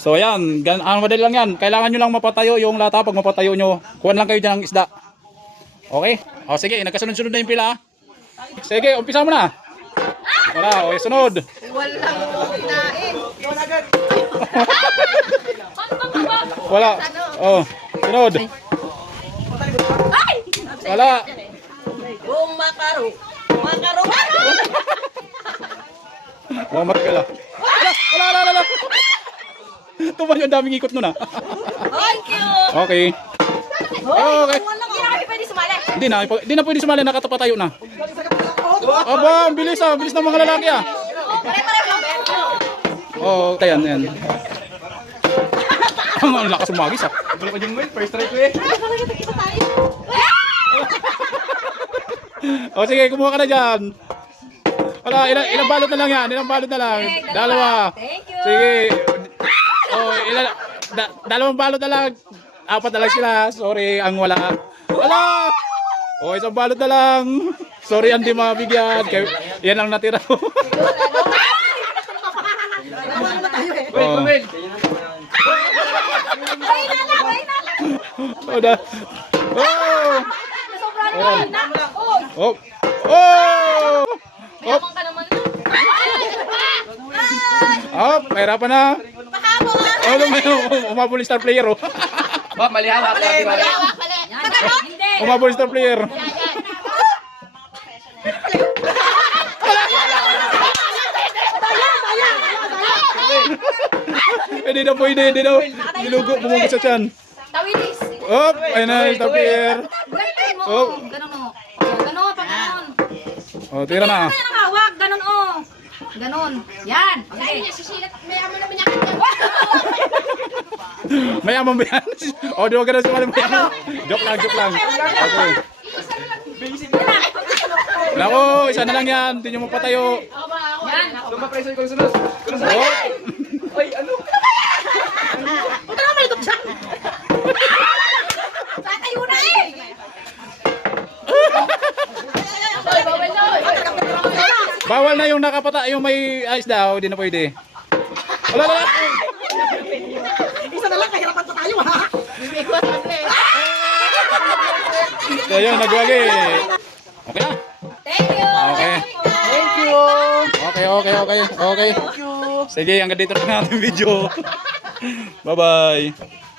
So ayan, ang madali lang yan. Kailangan nyo lang mapatayo yung lata. Pag mapatayo nyo, kuhan lang kayo dyan ng isda. Okay? O sige, nagkasunod-sunod na yung pila. Sige, umpisa mo na. Wala, okay, sunod. Walang kinain. Wala. Oh, sunod. Ay! Wala. Buong makaro. Makaro. Oh, matkala. Wala. Tumayo, ang daming ikot nun ah. Thank you. Okay. Okay. Hindi na kami pwede sumali. Hindi na pwede sumali, nakatapatayo na. Aba, ang bilis ah. Bilis ng mga lalaki ah. Oo, tayan, yan. Ang lakas umagis ah. Wala pa yung win, first try ko eh. O sige, kumuha ka na dyan. Wala, ilang balot na lang yan. Ilang balot na lang. Dalawa. Thank you. Sige. O, dalawang balot na lang. Apat na lang sila. Sorry, ang wala. Wala! O, isang balot na lang. Sorry, hindi mabigyan. Yan lang natira. Wait, Kumel. Oh, da. Oh! Sobrang na. Oh! Oh! Mayamang ka naman. Oh, mahirapan na. Pahabol. Oh, umabol yung star player, oh. Ba, mali hawak. Hawak pala. Hindi. Umabol yung star player. Hindi na pwede, hindi na. Nilugo, bumungkot sa tiyan. Tawilis. Oh, ayun na, yung star player. Ganun mo. Oh. Ganun mo. Ganun, pag ganun. Oh, tira na. Ano yung hawak? Ganun, oh. Ganun. Yan. Okay. Mayaman ba yan? Oh, di ba ganun si Malim mayaman? Joke lang. Okay. Nako, isa na lang yan. Hindi nyo mapatayo. Yan. Lumapreso ko sunod. Oh. Ay, ano? Punta na malikot siya. Tatayo na eh. Bawal na yung nakapata, yung may ice daw, hindi na pwede. Wala. Isa na lang, kahirapan pa tayo ha. So yun, nagwagi. Okay na. Thank you. Okay. Thank you. Okay. Sige, hanggang dito na natin video. Bye-bye.